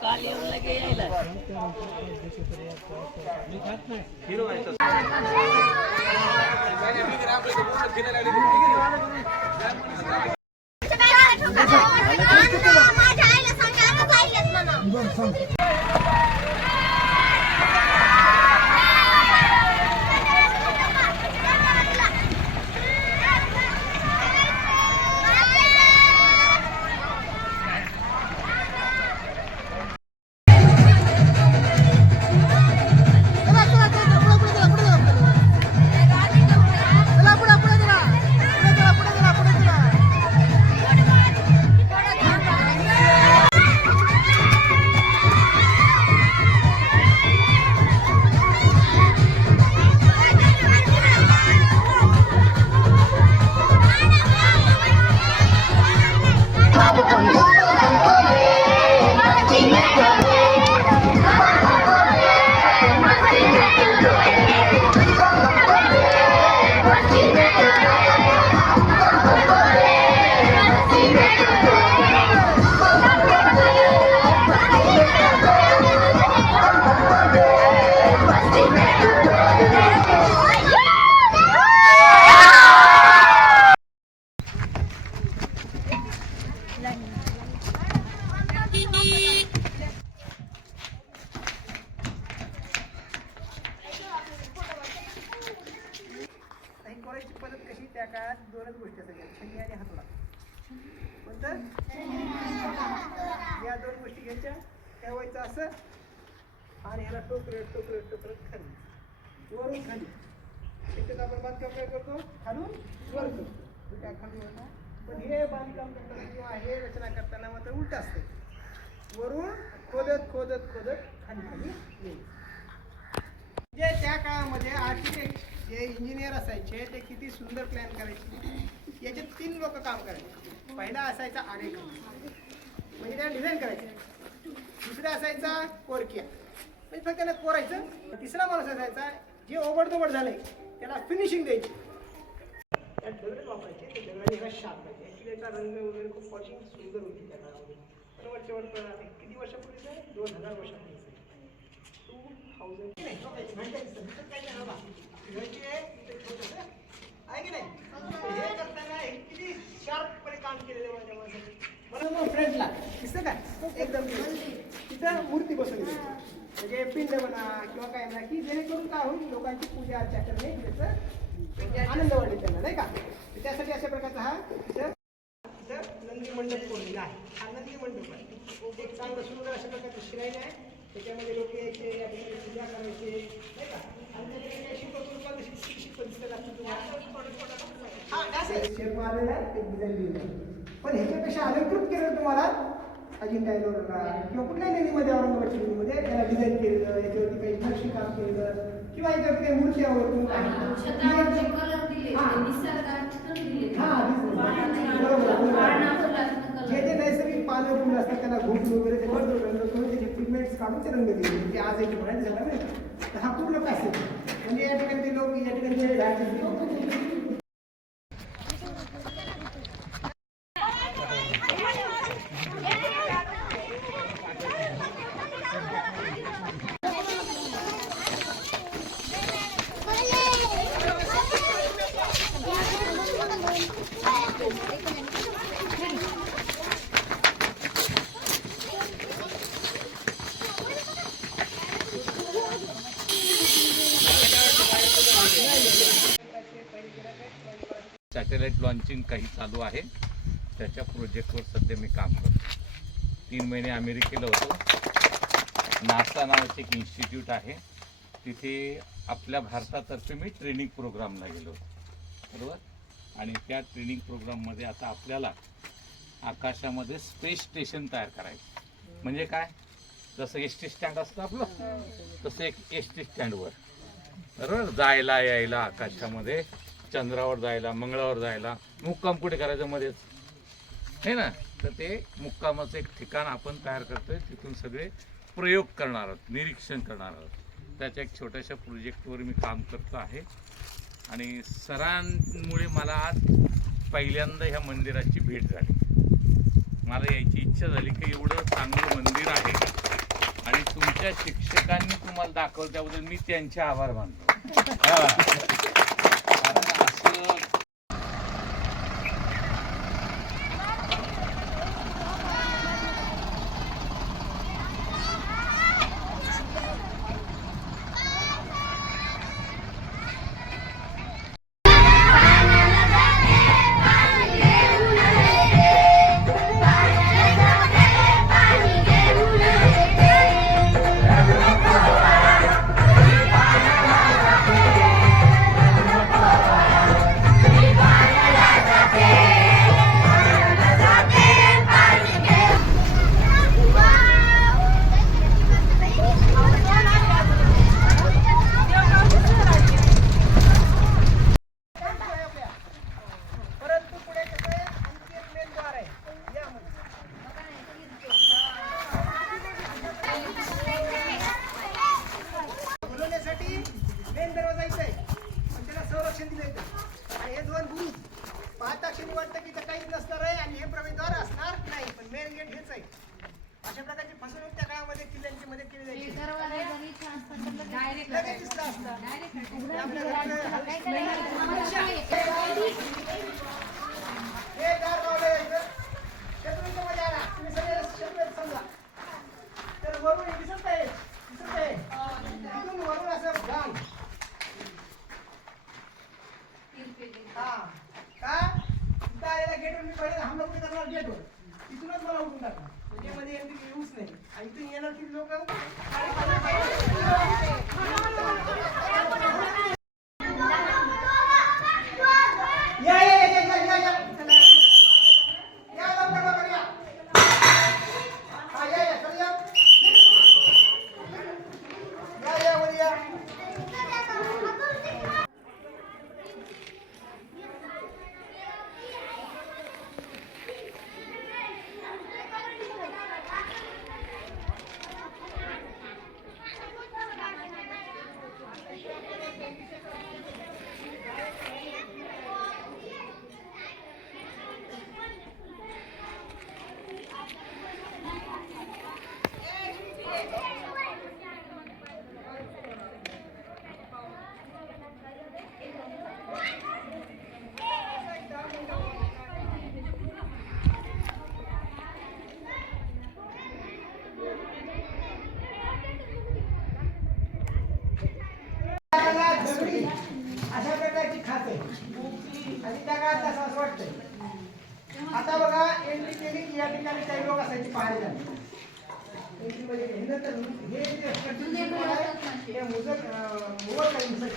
काल येऊन लगे यायला पद्धत कशी त्या काळात दोनच गोष्टी असायच्या, छन्नी आणि हातोडा. कोणतं? या दोन गोष्टी घ्यायच्या, ठेवायचं असं आणि ह्याला टोकरत टोकरत टोकरत खाली वरून खाली. त्याच्यात आपण बांधकाम काय करतो, खालून वर करतो. काय खालून, पण हे बांधकाम करताना किंवा हे रचना करताना मात्र उलट असते, वरून खोदत खोदत खोदत खाली खाली येईल. म्हणजे त्या काळामध्ये आर्किटेक्ट जे इंजिनियर असायचे ते किती सुंदर प्लॅन करायचे. याचे 3 लोक काम करायचे. पहिला असायचा आरेख, म्हणजे त्याला डिझाईन करायचं. दुसरा असायचा कोरकिया, म्हणजे फक्त त्याला कोरायचं. तिसरा माणूस असायचा जे ओबडधोबड झालंय त्याला फिनिशिंग द्यायची. त्यात दगड वापरायचे, ते दगडाने शार्प पाहिजे. ॲक्च्युली त्याचा रंग वगैरे खूप पॉलिशिंग सुंदर होती त्या काळामध्ये. शेवट किती वर्षापूर्वीच आहे, 2000 वर्षापूर्वी. 2000 आहे की नाही. हे करताना किती शार्पपणे काम केलेलं माझ्या माणसाने. मला फ्रंटला दिसतं का एकदम तिथं मूर्ती बसवली, म्हणजे पिंड म्हणा किंवा काय म्हणा, की जेणेकरून काय होईल, लोकांची पूजा अर्चा करणे त्याचा आनंद वाढेल त्यांना, नाही का. त्यासाठी अशा प्रकारचा हा तिथं नंदी मंडप कोरलेला आहे. हा नंदी मंडप आहे, एक चांगलं सुंदर अशा प्रकारचं श्राइन आहे. त्याच्यामध्ये लोक यायचे, या ठिकाणी पूजा करायचे, नाही का. आणि त्याच्याकडे शिकवतो दिसत असतं तुम्हाला. शेप आलेला आहे, एक डिझाईन दिलेलं. पण ह्याच्यापेक्षा अलंकृत केलं तुम्हाला अजिंठा एलोराला किंवा कुठल्याही लेणीमध्ये, औरंगाबादच्या लेणीमध्ये त्याला डिझाईन केलेलं, याच्यावरती काही नक्षीकाम केलेलं किंवा याच्यावरती काही मूर्त्या वगैरे जे जे नैसर्गिक पानं फुलं असतात त्याला घोट वगैरे त्याच्यावर रंग करून त्याचे पिगमेंट्स काढून ते रंग दिले. ते आज एक म्हणायचं झालं नाही. तर हा पूर्ण पॅसेज म्हणजे या ठिकाणी ते लोक या ठिकाणी सॅटेलाइट लॉन्चिंग काही चालू आहे, त्याच्या प्रोजेक्टवर सध्या मी काम करतो. 3 महिने अमेरिकेला होतो. नासा नावाचे एक इन्स्टिट्यूट आहे, तिथे आपल्या भारतातर्फे मी ट्रेनिंग प्रोग्रामला गेलो होतो, बरोबर. आणि त्या ट्रेनिंग प्रोग्राममध्ये आता आपल्याला आकाशामध्ये स्पेस स्टेशन तयार करायचं. म्हणजे काय, जसं एस टी स्टँड असतं आपलं, तसं एक एस टी स्टँडवर, बरोबर, जायला यायला आकाशामध्ये, चंद्रावर जायला, मंगळावर जायला. मुक्काम कुठे करायचं, मध्येच आहे ना. तर ते मुक्कामाचं एक ठिकाण आपण तयार करतोय. तिथून सगळे प्रयोग करणार आहोत, निरीक्षण करणार आहोत. त्याच्या एक छोट्याशा प्रोजेक्टवर मी काम करतो आहे आणि सरांमुळे मला आज पहिल्यांदा ह्या मंदिराची भेट झाली. मला यायची इच्छा झाली की एवढं चांगलं मंदिर आहे आणि तुमच्या शिक्षकांनी तुम्हाला दाखवलं त्याबद्दल मी त्यांचे आभार मानतो. कारण असं परंतु पुढे कसं आहे, आणखी एक मेन द्वार आहे यामध्ये. बोलवण्यासाठी मेन दरवाजा इथे आहे, पण त्याला संरक्षण दिलं येतं. आणि हे दोन बुरुज पाहता क्षणी वाटतं की इथं काहीच नसणार आहे आणि हे प्रवेशद्वार असणार नाही, पण मेन गेट हेच आहे. अशा प्रकारची फसवणूक त्या काळामध्ये किल्ल्यांची मध्ये केली जायची. लगेच दिसलं असतं. हे आपल्या घराचं हे दार लावलं जायचं. शत्रूंच्या मध्ये आला तुम्ही सगळे शत्रू समजा तर वरून हे दिसत आहे तिथून वरून असं गांग हा का तिथं आलेल्या गेटवर मी पहिले हमला कुठे करणार गेटवर तिथूनच मला उठून टाकलं म्हणजे मध्ये येऊच नाही आणि इथून येणार किती लोक अशा प्रकारची खाते आणि त्या काळात असं वाटतंय. आता बघा एंट्री केली की या ठिकाणी काही लोक असायचे पाहायला एंट्री मध्ये हे जे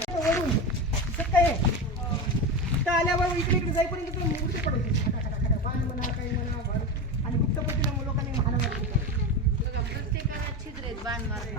वरून काय इथं आल्यावर इकडे इकडे जाईपर्यंत मुहूर्त पडायचे बाण म्हणा काही म्हणा आणि गुप्तपतीला लोकांनी महानगर प्रत्येकाला छिद्र आहेत बाण मारले.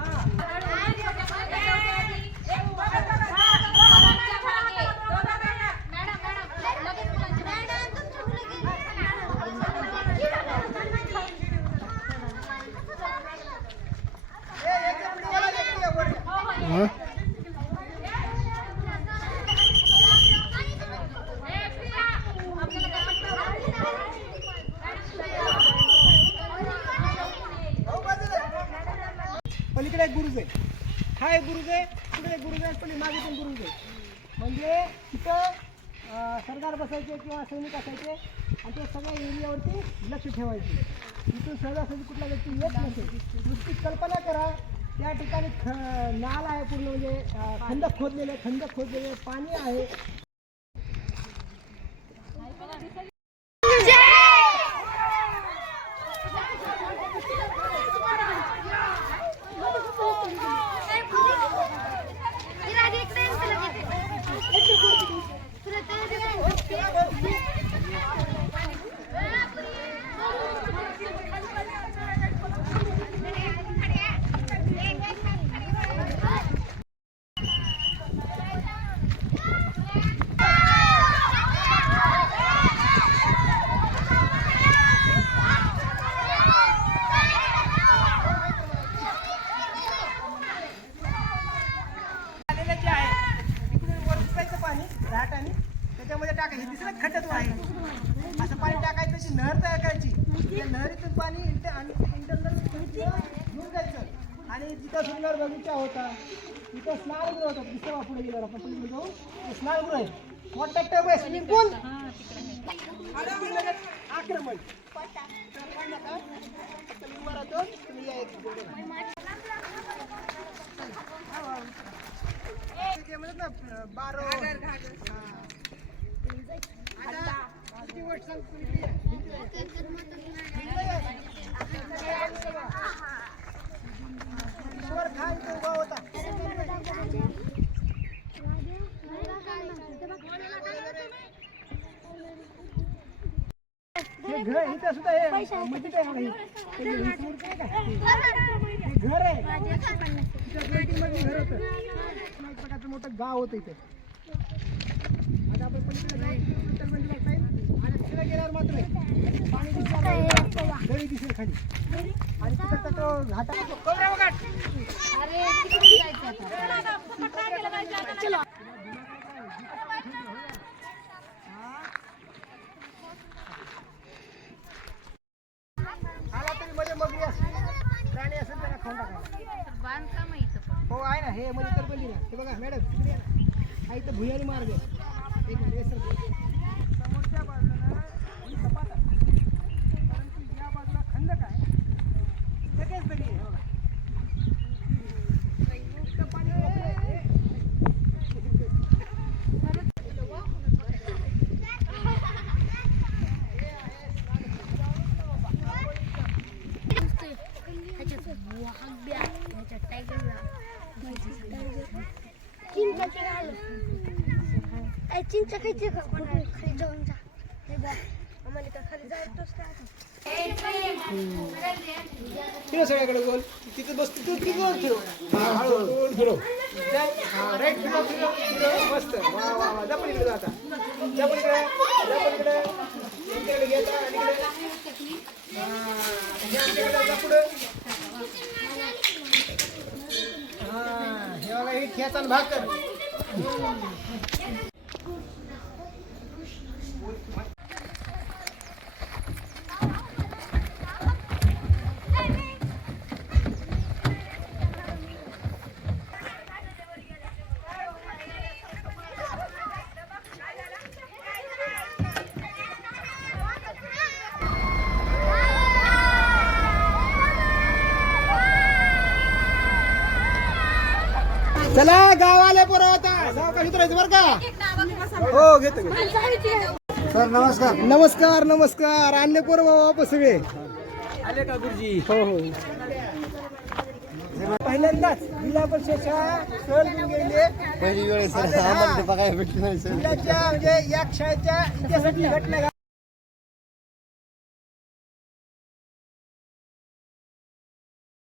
पलीकडे एक गुरुज आहे हा एक गुरुज आहे पुढे एक गुरुज आहे पण मागे पण गुरुज आहे म्हणजे तिथं सरदार बसायचे किंवा सैनिक असायचे आणि ते सगळ्या एरियावरती लक्ष ठेवायचे. इथून सहजासहजी कुठला व्यक्ती येत नसेल. नुसती कल्पना करा त्या ठिकाणी नाल आहे पूर्ण म्हणजे खंदक खोदलेले पाणी आहे. बघा हे दिसलं खड्ड्यात आहे असं पाणी टाकायचं त्याची नहर तयार करायची त्या नहरीतून पाणी इंटरनल घेऊन जायचं आणि तिथं सुंदर बगीचा होता तिथं स्नानगृह होतं तिथं पुढे गेल्यावर आपण पुढे जाऊ स्नानगृह आहे मोठा टब आहे स्विमिंग पूल आक्रमण तुम्ही या एक ते म्हणत ना 12 किती वर्ष सांग वर खाय तो उभा होता हे घर इथं सुद्धा हे मस्जिद आहे घर आहे बिल्डिंग मध्ये घर होतं एक प्रकारचं मोठं गाव होतं इथे आता आपण पलीकडे जाऊ उत्तर मंदिरात जाईल आणि तिकडे गेल्यावर मात्र पाणी दिसणार दरी दिसेल खाली आणि तिकडचा तो घाटा कोबरा घाट अरे तिकडे जायचं आता. आला तरी मध्ये मगरी असेल प्राणी असेल त्याला खाऊन टाकायला बांधकाम आहे इथं पण. हो आहे ना हे मध्ये तर बंदी ना हे बघा मॅडम तिकडे या ना हा इथं भुयारी मार्ग आहे एक मिनिट समोरच्या बाजूला ही कपाट आहे परंतु या बाजूला खंदक आहे लगेच दरी आहे बघा इथं पाणी आहे. चिंच खायची का खाली जाऊन जा आम्हाला का खाली जायचंच फिरो सगळ्याकडे गोल तिथे बस तिथे गोल फिरो गोल फिरो राईट फिरो फिरो फिरो मस्त वा वा वा जा पलीकडे जा आता जा पलीकडे इकडे घेता आणि इकडे जा पुढे हे बघा हे खेचान भाकर चला गावाला पोरं आता सावकाश उतरायचं बरं का हो घेतो सर नमस्कार. नमस्कार नमस्कार आणले पोरं बाबा वापस सगळे आले का गुरुजी? हो हो पहिल्यांदाच जिल्हा परिषदेच्या सहल घेऊन गेले पहिली वेळ सर आम्हाला ते बघायला भेटलं नाही सर. जिल्ह्याच्या म्हणजे या शाळेच्या इतिहासाची घटना